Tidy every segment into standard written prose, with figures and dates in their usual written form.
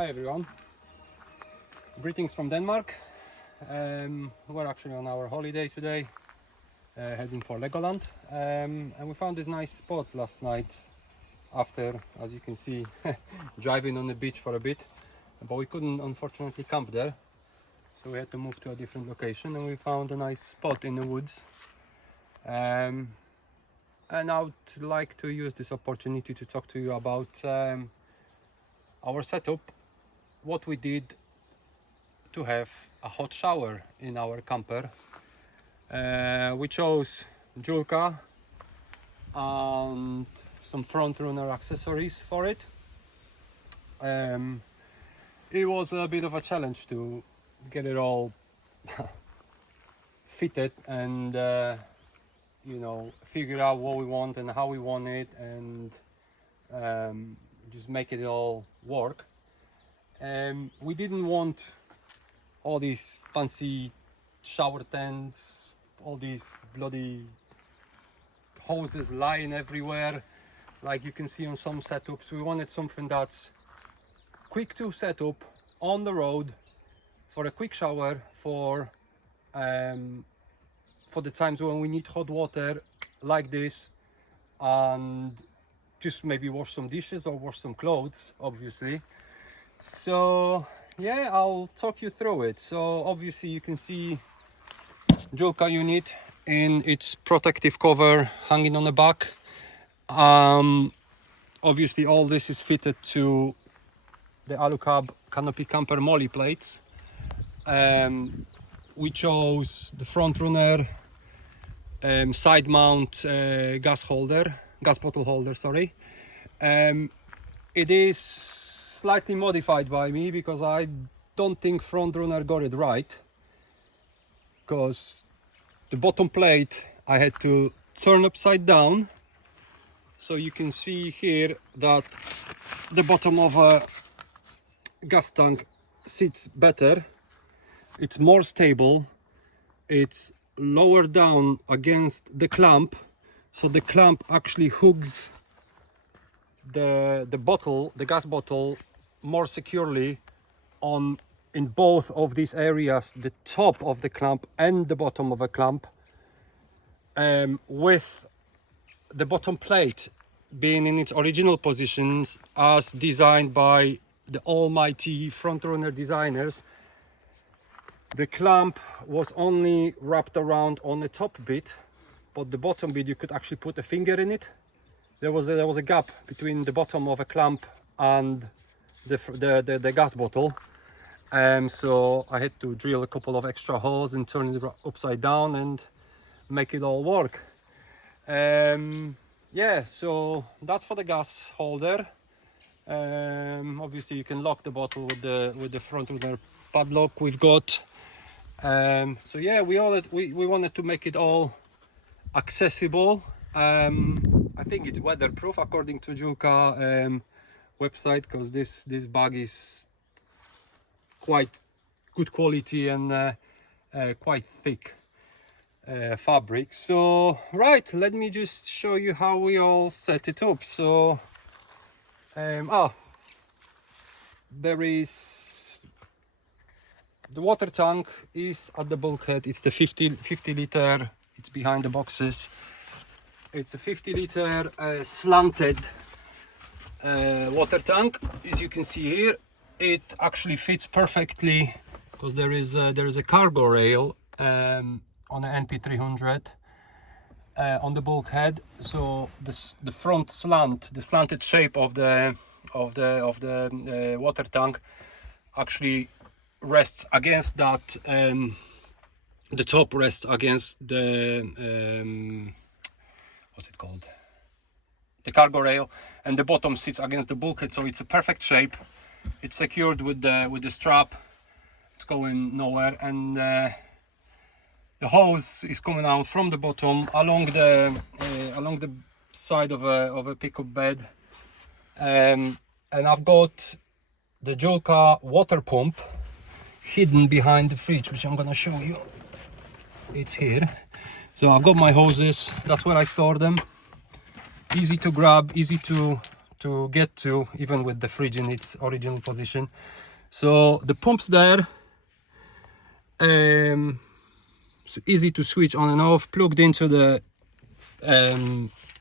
Hi everyone, greetings from Denmark. We're actually on our holiday today, heading for Legoland, and we found this nice spot last night after, as you can see, driving on the beach for a bit, but we couldn't unfortunately camp there, so we had to move to a different location, and we found a nice spot in the woods. And I would like to use this opportunity to talk to you about our setup, what we did to have a hot shower in our camper. We chose Joolca and some front runner accessories for it. It was a bit of a challenge to get it all fitted and figure out what we want and how we want it, and just make it all work. We didn't want all these fancy shower tents, all these bloody hoses lying everywhere like you can see on some setups. We wanted something that's quick to set up on the road for a quick shower, for the times when we need hot water like this, and just maybe wash some dishes or wash some clothes, obviously. So yeah, I'll talk you through it. So obviously you can see Joolca unit in its protective cover hanging on the back. Obviously all this is fitted to the Alu Cab Canopy Camper molly plates. We chose the front runner side mount gas bottle holder, sorry. It is slightly modified by me because I don't think front runner got it right, because the bottom plate I had to turn upside down, so you can see here that the bottom of a gas tank sits better, it's more stable, it's lower down against the clamp, so the clamp actually hooks the gas bottle more securely in both of these areas, the top of the clamp and the bottom of a clamp, with the bottom plate being in its original positions as designed by the almighty front runner designers. The clamp was only wrapped around on the top bit, but the bottom bit you could actually put a finger in it. There was a gap between the bottom of a clamp and the gas bottle, so I had to drill a couple of extra holes and turn it upside down and make it all work. Yeah, so that's for the gas holder. Obviously you can lock the bottle with the front runner padlock we've got. So yeah, we wanted to make it all accessible. I think it's weatherproof according to Joolca website, because this bag is quite good quality and quite thick fabric. So right, let me just show you how we all set it up. So there is the water tank is at the bulkhead. It's the 50 liter, it's behind the boxes. It's a 50 liter slanted water tank. As you can see here, it actually fits perfectly because there is a cargo rail on the NP300 on the bulkhead. So the front slant, the slanted shape of the water tank actually rests against that. The top rests against the what's it called? The cargo rail, and the bottom sits against the bulkhead, so it's a perfect shape. It's secured with the strap. It's going nowhere, and the hose is coming out from the bottom along the side of a pickup bed. And I've got the Joolca water pump hidden behind the fridge, which I'm gonna show you. It's here. So I've got my hoses, that's where I store them. Easy to grab, easy to to get to, even with the fridge in its original position. So the pump's there, it's easy to switch on and off, plugged into the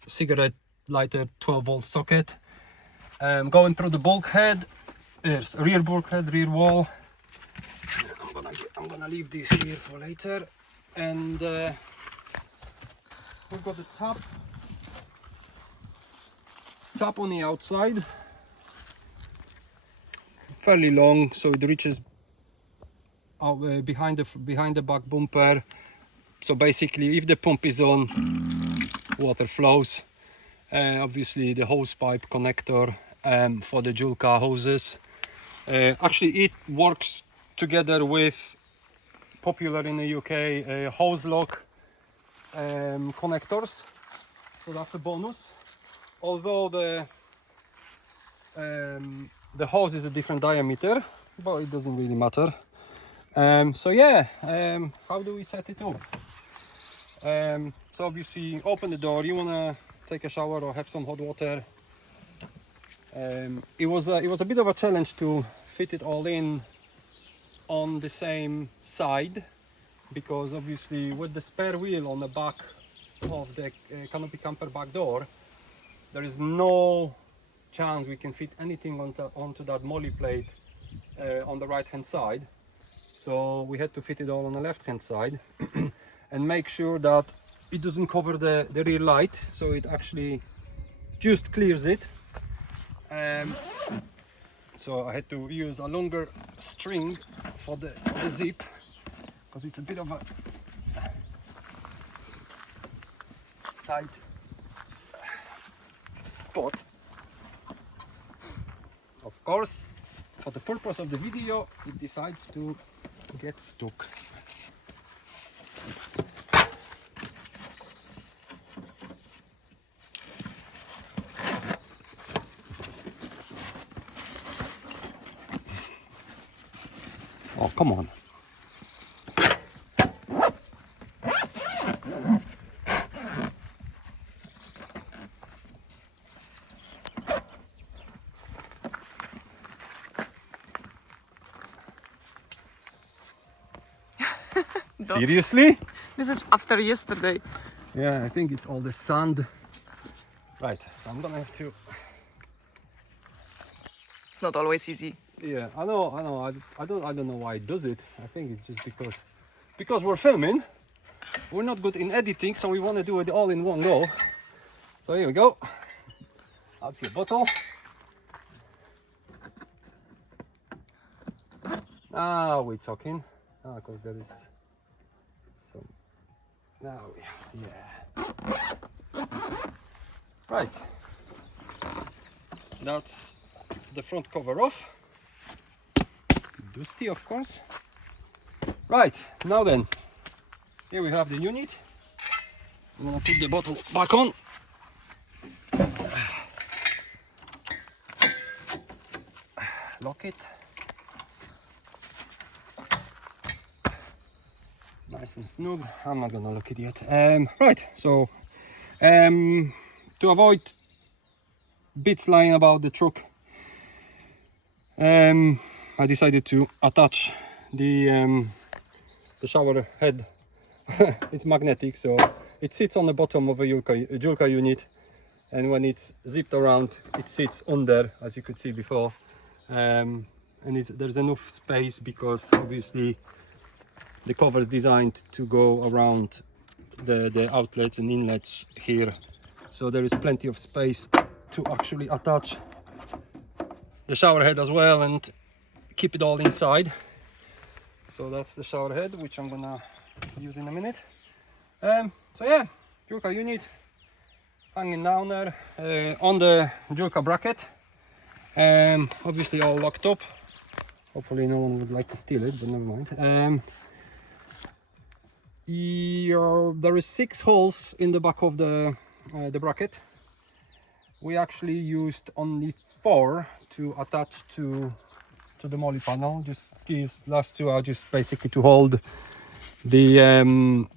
cigarette lighter 12-volt socket. Going through the bulkhead, there's a rear bulkhead, rear wall. I'm gonna leave this here for later. And we've got the tap on the outside, fairly long, so it reaches out, behind the back bumper. So basically, if the pump is on, water flows. Obviously, the hose pipe connector for the Joolca hoses. Actually, it works together with, popular in the UK, hose lock connectors. So that's a bonus. Although the hose is a different diameter, but it doesn't really matter. So yeah, how do we set it up? So obviously, open the door. You wanna take a shower or have some hot water. It was a bit of a challenge to fit it all in on the same side, because obviously with the spare wheel on the back of the Canopy Camper back door, there is no chance we can fit anything onto that molly plate on the right hand side. So we had to fit it all on the left hand side and make sure that it doesn't cover the rear light, so it actually just clears it. So I had to use a longer string for the zip, because it's a bit of a tight spot. Of course, for the purpose of the video, it decides to get stuck. Oh, come on. Seriously? This is after yesterday. Yeah, I think it's all the sand. Right, I'm gonna have to. It's not always easy. Yeah, I know. I don't know why it does it. I think it's just because we're filming. We're not good in editing, so we want to do it all in one go. So here we go. That's your bottle. Now we're talking. Because there is some. Now, yeah. Right. That's the front cover off. Dusty, of course. Right, now then, here we have the unit. I'm gonna put the bottle back on. Lock it. Nice and snug. I'm not gonna lock it yet. Right, so to avoid bits lying about the truck, I decided to attach the shower head. It's magnetic, so it sits on the bottom of a Joolca unit, and when it's zipped around, it sits under, as you could see before. And there's enough space because obviously the cover is designed to go around the outlets and inlets here, so there is plenty of space to actually attach the shower head as well and keep it all inside. So that's the shower head, which I'm gonna use in a minute. So yeah, Joolca unit hanging down there on the Joolca bracket, obviously all locked up. Hopefully no one would like to steal it, but never mind. There is 6 holes in the back of the bracket. We actually used only 4 to attach to the molly panel. Just these last 2 are just basically to hold the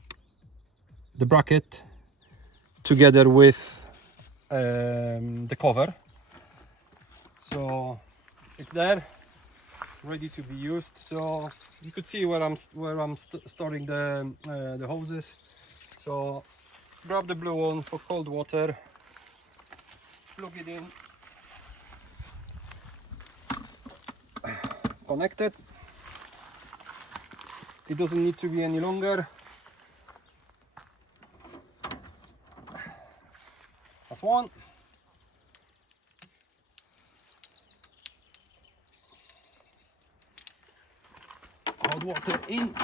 bracket together with the cover. So it's there, ready to be used. So you could see where I'm storing the hoses. So grab the blue one for cold water, plug it in, connect it. It doesn't need to be any longer. That's one. Hot water in.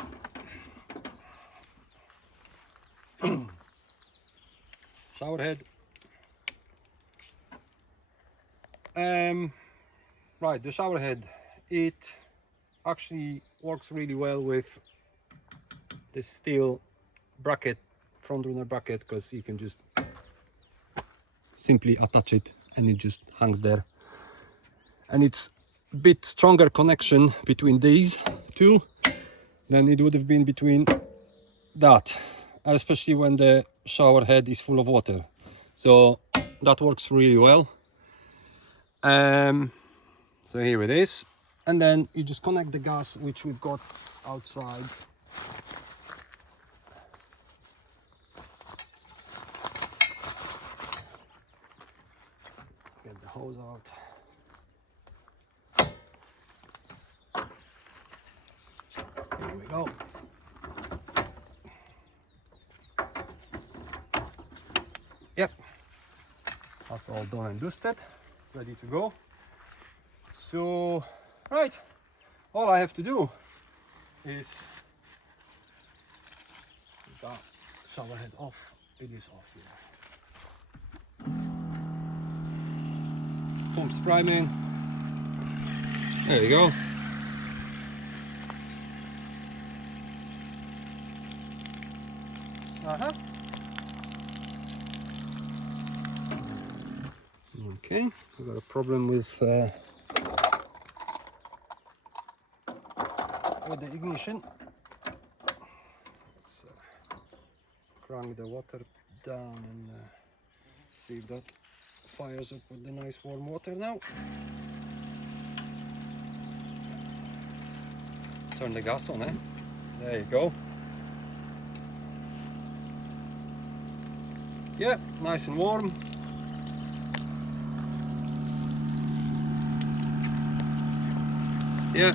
Shower head. Right, the shower head. It actually works really well with this steel bracket, front runner bracket, because you can just simply attach it and it just hangs there. And it's a bit stronger connection between these two than it would have been between that, especially when the shower head is full of water. So that works really well. So here it is, and then you just connect the gas, which we've got outside. Get the hose out. Here we go. Yep, that's all done and dusted, ready to go. So, right, all I have to do is get that shower head off. It is off here. Pumps priming. There you go. Okay, we've got a problem with the ignition. Let's crank the water down and see if that fires up with the nice warm water now. Turn the gas on, eh? There you go. Yeah, nice and warm. Yeah,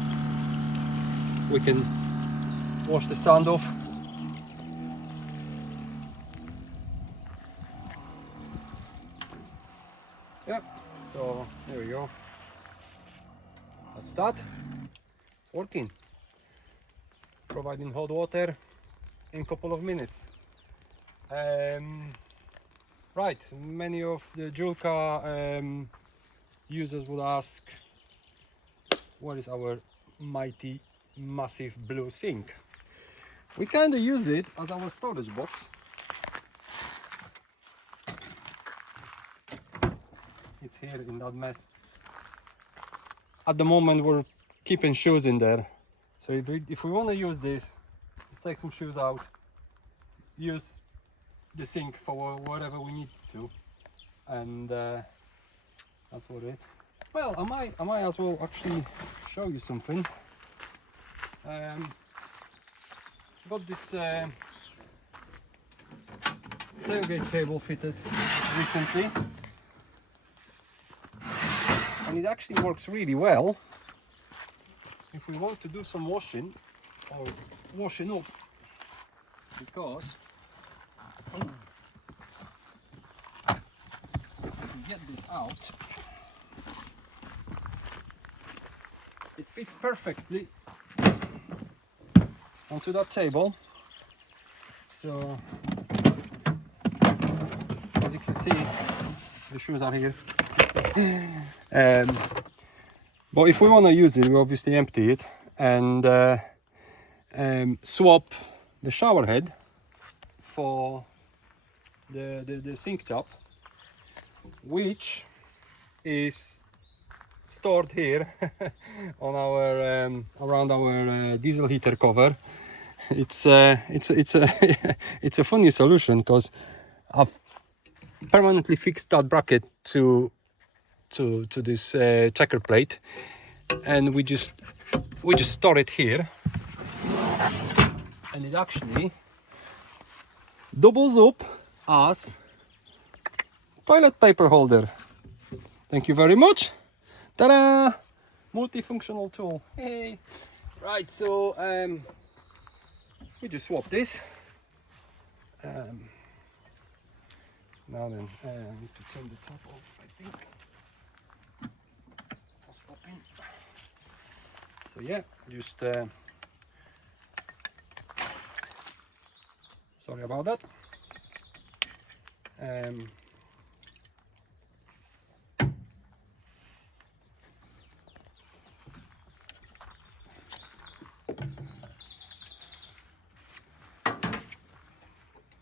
we can wash the sand off. Yeah, so there we go. That's that. Working. Providing hot water in a couple of minutes. Right, many of the Joolca users would ask, what is our mighty massive blue sink? We kind of use it as our storage box. It's here in that mess. At the moment we're keeping shoes in there, so if we want to use this, just take some shoes out, use the sink for whatever we need to, and that's what it. Well, I might as well actually show you something. Got this tailgate table fitted recently, and it actually works really well if we want to do some washing or washing up, because if we get this out, it fits perfectly onto that table. So as you can see, the shoes are here. But if we want to use it, we obviously empty it and swap the shower head for the sink top, which is stored here on our around our diesel heater cover. It's it's a funny solution, because I've permanently fixed that bracket to to this checker plate, and we just store it here, and it actually doubles up as toilet paper holder. Thank you very much. Ta-da! Multifunctional tool. Hey. Right, so we just swap this. Now then, I need to turn the top off, I think. For swapping. So yeah, just sorry about that.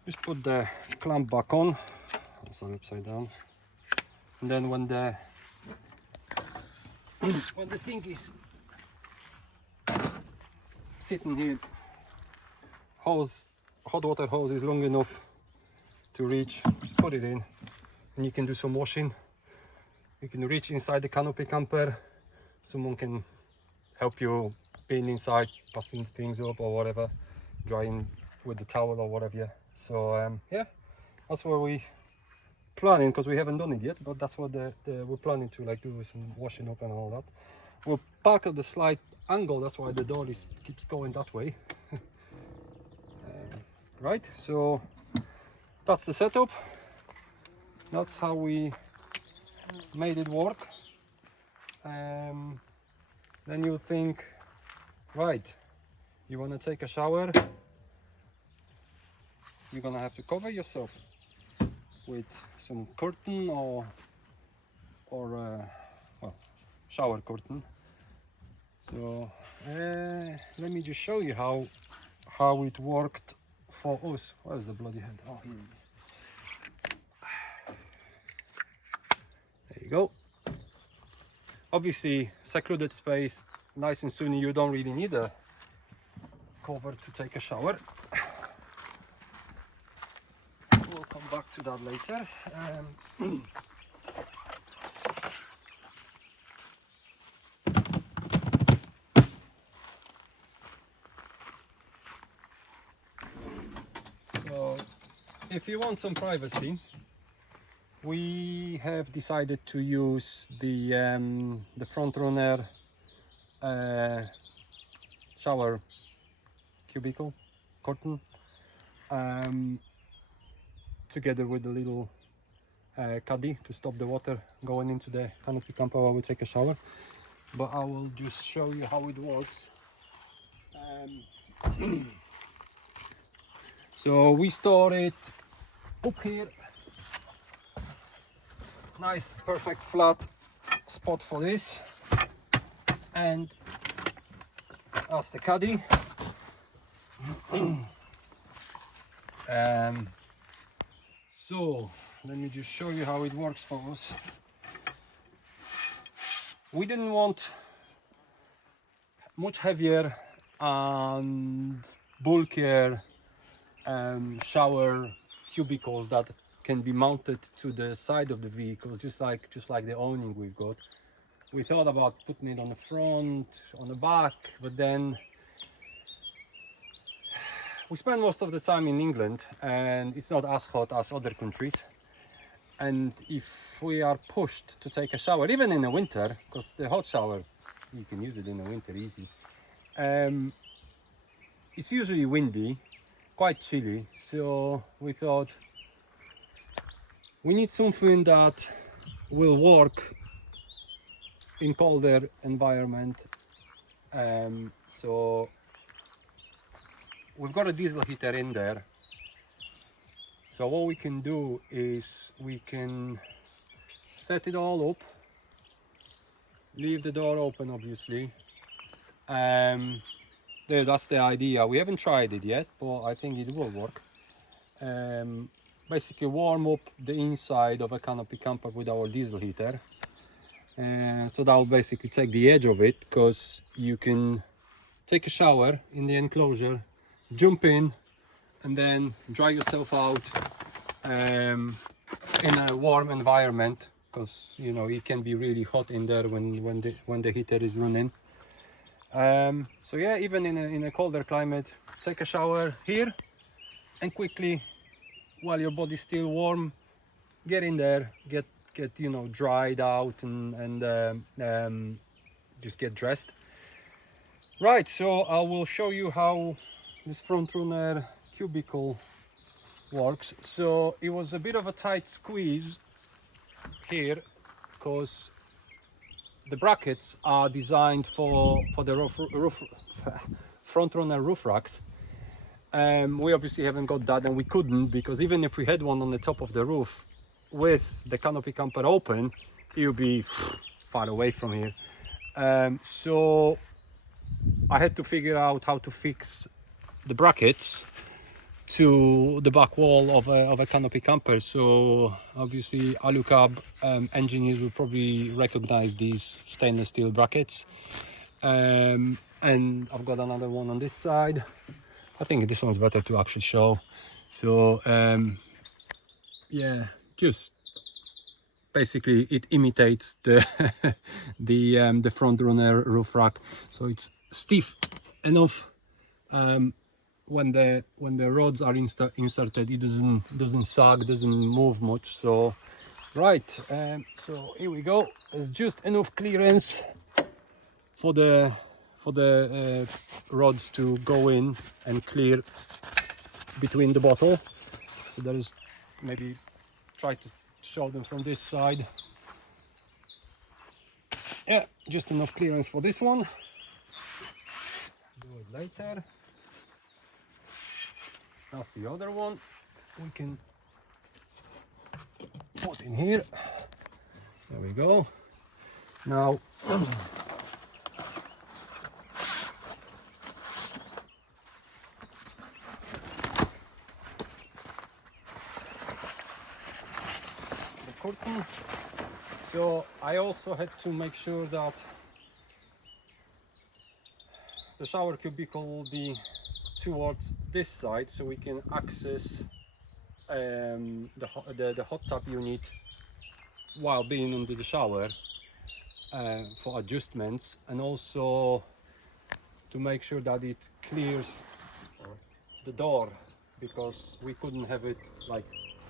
Just put the clamp back on. It's upside down, and then when the sink is sitting here, hot water hose is long enough to reach, just put it in, and you can do some washing. You can reach inside the canopy camper. Someone can help you being inside, passing things up or whatever, drying with the towel or whatever. Yeah. So yeah, that's what we planning, because we haven't done it yet, but that's what we're planning to like do, some washing up and all that. We'll park at the slight angle, that's why the door keeps going that way. Right, so that's the setup. That's how we made it work. Then you think, right, you want to take a shower, you're gonna have to cover yourself with some curtain or well, shower curtain. So let me just show you how it worked for us. Where's the bloody head? Oh, here it is. There you go. Obviously, secluded space, nice and sunny. You don't really need a cover to take a shower. We'll come back to that later. So, if you want some privacy, we have decided to use the front runner shower cubicle curtain, together with the little caddy to stop the water going into the canopy camper while we take a shower. But I will just show you how it works. So we store it up here. Nice, perfect, flat spot for this, and that's the caddy. So let me just show you how it works for us. We didn't want much heavier and bulkier shower cubicles that can be mounted to the side of the vehicle, just like the awning we've got. We thought about putting it on the front, on the back, but then we spend most of the time in England and it's not as hot as other countries. And if we are pushed to take a shower, even in the winter, because the hot shower, you can use it in the winter easy. It's usually windy, quite chilly, so we thought we need something that will work in colder environment. So we've got a diesel heater in there. So what we can do is we can set it all up, leave the door open obviously. There, that's the idea. We haven't tried it yet, but I think it will work. Basically warm up the inside of a canopy camper with our diesel heater. So that will basically take the edge of it, because you can take a shower in the enclosure, jump in, and then dry yourself out in a warm environment because you know it can be really hot in there when the heater is running. So yeah, even in a colder climate, take a shower here and quickly, while your body's still warm, get in there, get you know, dried out and just get dressed. Right, so I will show you how this front runner cubicle works. So it was a bit of a tight squeeze here because the brackets are designed for the roof front runner roof racks. We obviously haven't got that, and we couldn't, because even if we had one on the top of the roof with the canopy camper open, it would be far away from here. So I had to figure out how to fix the brackets to the back wall of a canopy camper. So obviously Alu Cab engineers will probably recognize these stainless steel brackets. And I've got another one on this side. I think this one's better to actually show. So yeah, just basically it imitates the the front runner roof rack, so it's stiff enough. When the rods are inserted, it doesn't sag, doesn't move much. So right, so here we go. There's just enough clearance for the rods to go in and clear between the bottle. So there is, maybe try to show them from this side. Yeah, just enough clearance for this one. Do it later. That's the other one. We can put in here. There we go. Now curtain. So I also had to make sure that the shower cubicle will be towards this side, so we can access the hot tub unit while being under the shower for adjustments, and also to make sure that it clears the door, because we couldn't have it like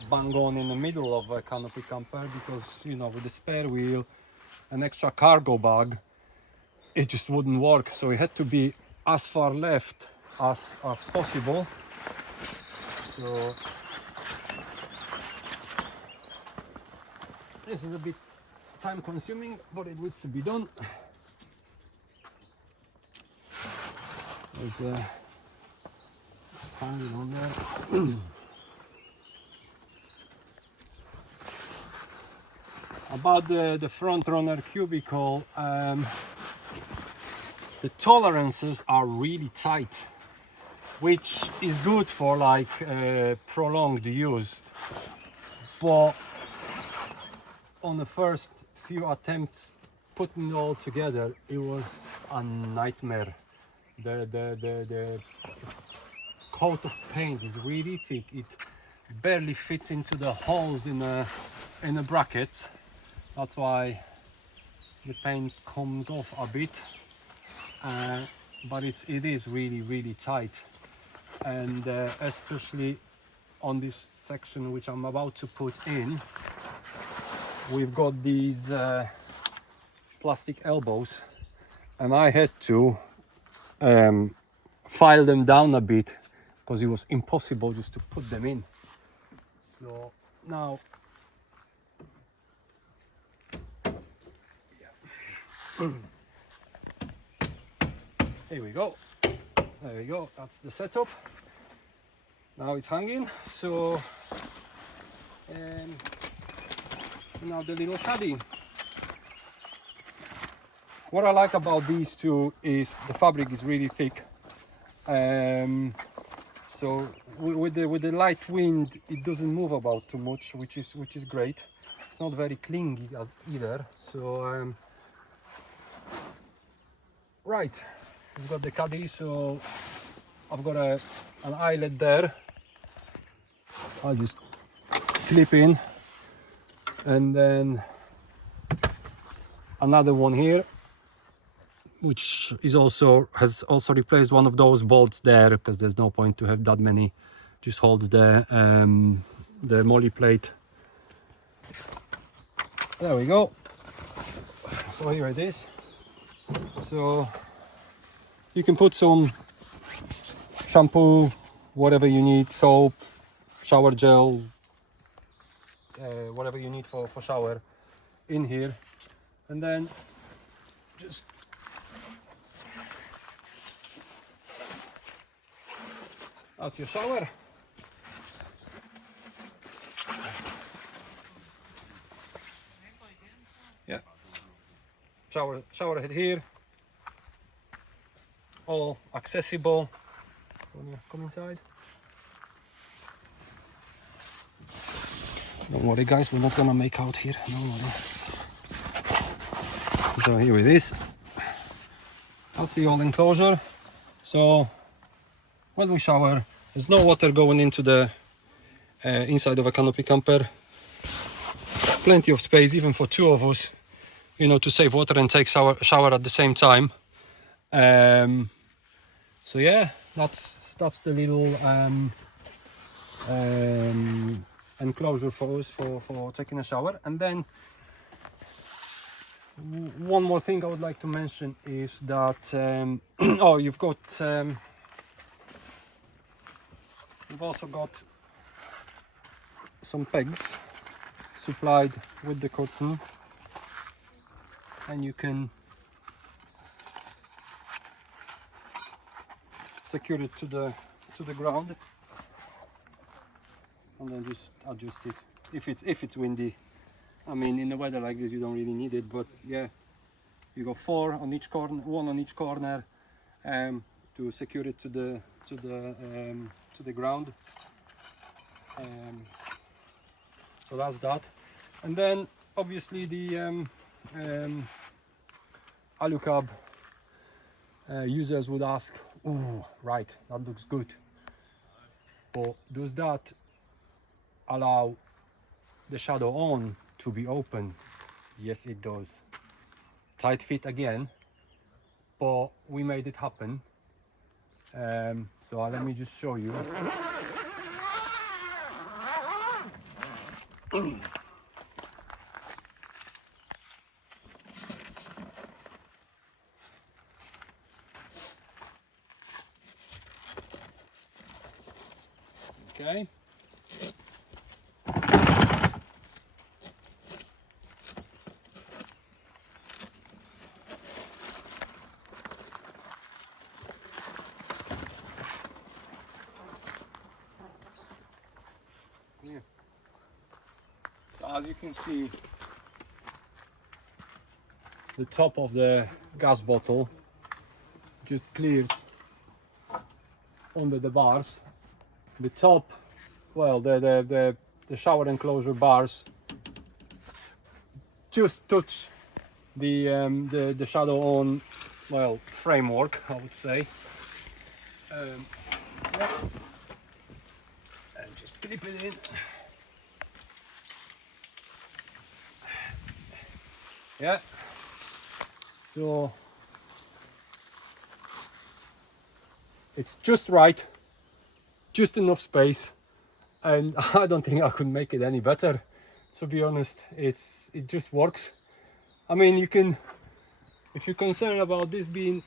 bang on in the middle of a canopy camper, because you know, with the spare wheel, an extra cargo bag, it just wouldn't work. So it had to be as far left as possible. So this is a bit time consuming, but it needs to be done. There's just hanging on there. About the front runner cubicle, the tolerances are really tight, which is good for like prolonged use, but on the first few attempts putting it all together, it was a nightmare. The coat of paint is really thick. It barely fits into the holes in the brackets. That's why the paint comes off a bit, but it is really tight, and especially on this section which I'm about to put in, we've got these plastic elbows, and I had to file them down a bit because it was impossible just to put them in. So now here we go. There we go. That's the setup. Now it's hanging. So now the little caddy. What I like about these two is the fabric is really thick. So with the light wind, it doesn't move about too much, which is great. It's not very clingy either. So right, we've got the caddy, so I've got an eyelet there. I'll just clip in, and then another one here, which is has also replaced one of those bolts there, because there's no point to have that many. Just holds the molly plate. There we go. So here it is. So you can put some shampoo, whatever you need, soap, shower gel, whatever you need for shower in here, and then just that's your shower. Yeah, shower head here, all accessible. Wanna come inside? Don't worry guys, we're not gonna make out here, don't worry. So here it is. That's the old enclosure. So when we shower, there's no water going into the inside of a canopy camper. Plenty of space even for two of us, you know, to save water and take shower at the same time. So yeah, that's the little enclosure for us for taking a shower. And then one more thing I would like to mention is that oh, you've also got some pegs supplied with the curtain, and you can secure it to the ground, and then just adjust it if it's windy. I mean, in the weather like this you don't really need it, but yeah, you got four on each corner, one on each corner, to secure it to the ground. So that's that. And then obviously the Alu Cab users would ask, oh right, that looks good, but does that allow the shadow on to be open? Yes, it does. Tight fit again, but we made it happen. So let me just show you. Okay. Yeah. So as you can see, the top of the gas bottle just clears under the bars. The top, well, the shower enclosure bars just touch the shadow on, well, framework, I would say. Yeah. And just clip it in. Yeah. So it's just right, just enough space, and I don't think I could make it any better, to be honest. It just works. I mean, you can, if you're concerned about this being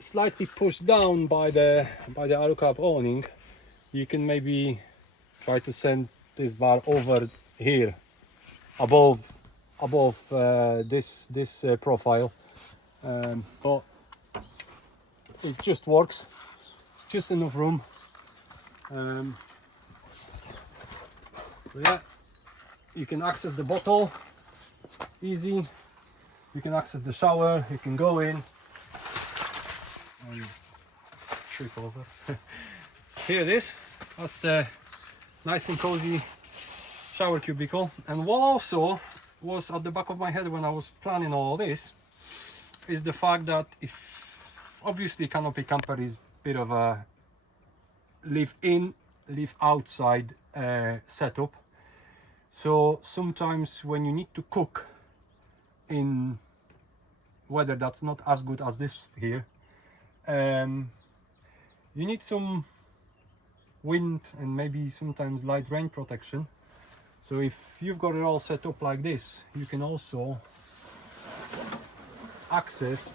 slightly pushed down by the Alu Cab awning, you can maybe try to send this bar over here above this profile, but it just works. It's just enough room. So yeah, you can access the bottle easy. You can access the shower. You can go in and trip over. Here it is. That's the nice and cozy shower cubicle. And what also was at the back of my head when I was planning all this is the fact that, if obviously canopy camper is a bit of a live in, live outside setup, so sometimes when you need to cook in weather that's not as good as this here, you need some wind and maybe sometimes light rain protection. So if you've got it all set up like this, you can also access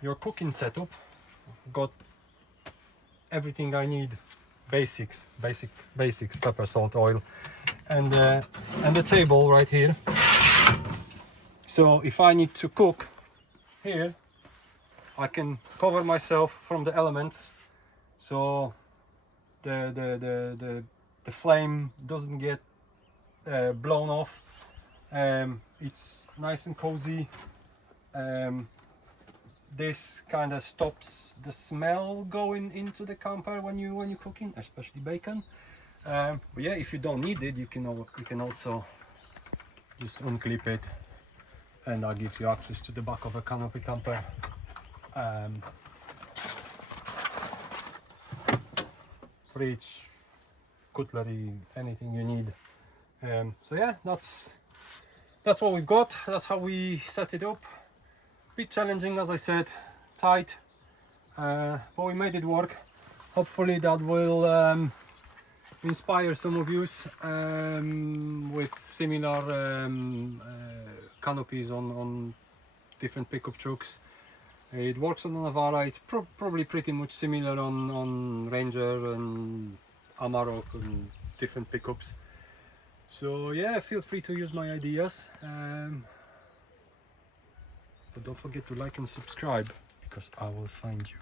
your cooking setup. Got everything I need, basics, pepper, salt, oil, and the table right here. So if I need to cook here, I can cover myself from the elements, so the flame doesn't get blown off. It's nice and cozy. This kind of stops the smell going into the camper when you're cooking, especially bacon. But yeah, if you don't need it, you can also just unclip it, and that gives you access to the back of a canopy camper. Fridge, cutlery, anything you need. So yeah, that's what we've got. That's how we set it up. Bit challenging, as I said, tight, but we made it work. Hopefully that will inspire some of you with similar canopies on different pickup trucks. It works on the Navara. It's probably pretty much similar on Ranger and Amarok and different pickups. So yeah, feel free to use my ideas. But don't forget to like and subscribe, because I will find you.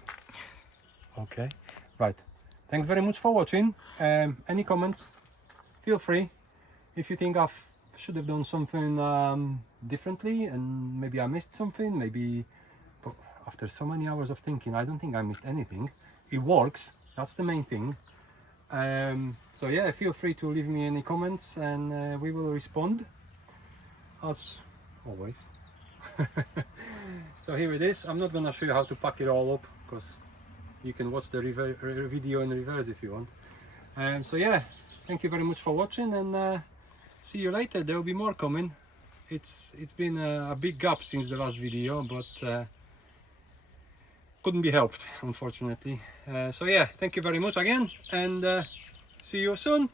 Okay, right. Thanks very much for watching. Any comments? Feel free. If you think I should have done something differently and maybe I missed something, maybe. But after so many hours of thinking, I don't think I missed anything. It works. That's the main thing. So yeah, feel free to leave me any comments, and we will respond as always. So here it is. I'm not gonna show you how to pack it all up, because you can watch the video in reverse if you want. So yeah, thank you very much for watching, and see you later. There will be more coming. It's been a big gap since the last video, but couldn't be helped, unfortunately. So yeah, thank you very much again, and see you soon.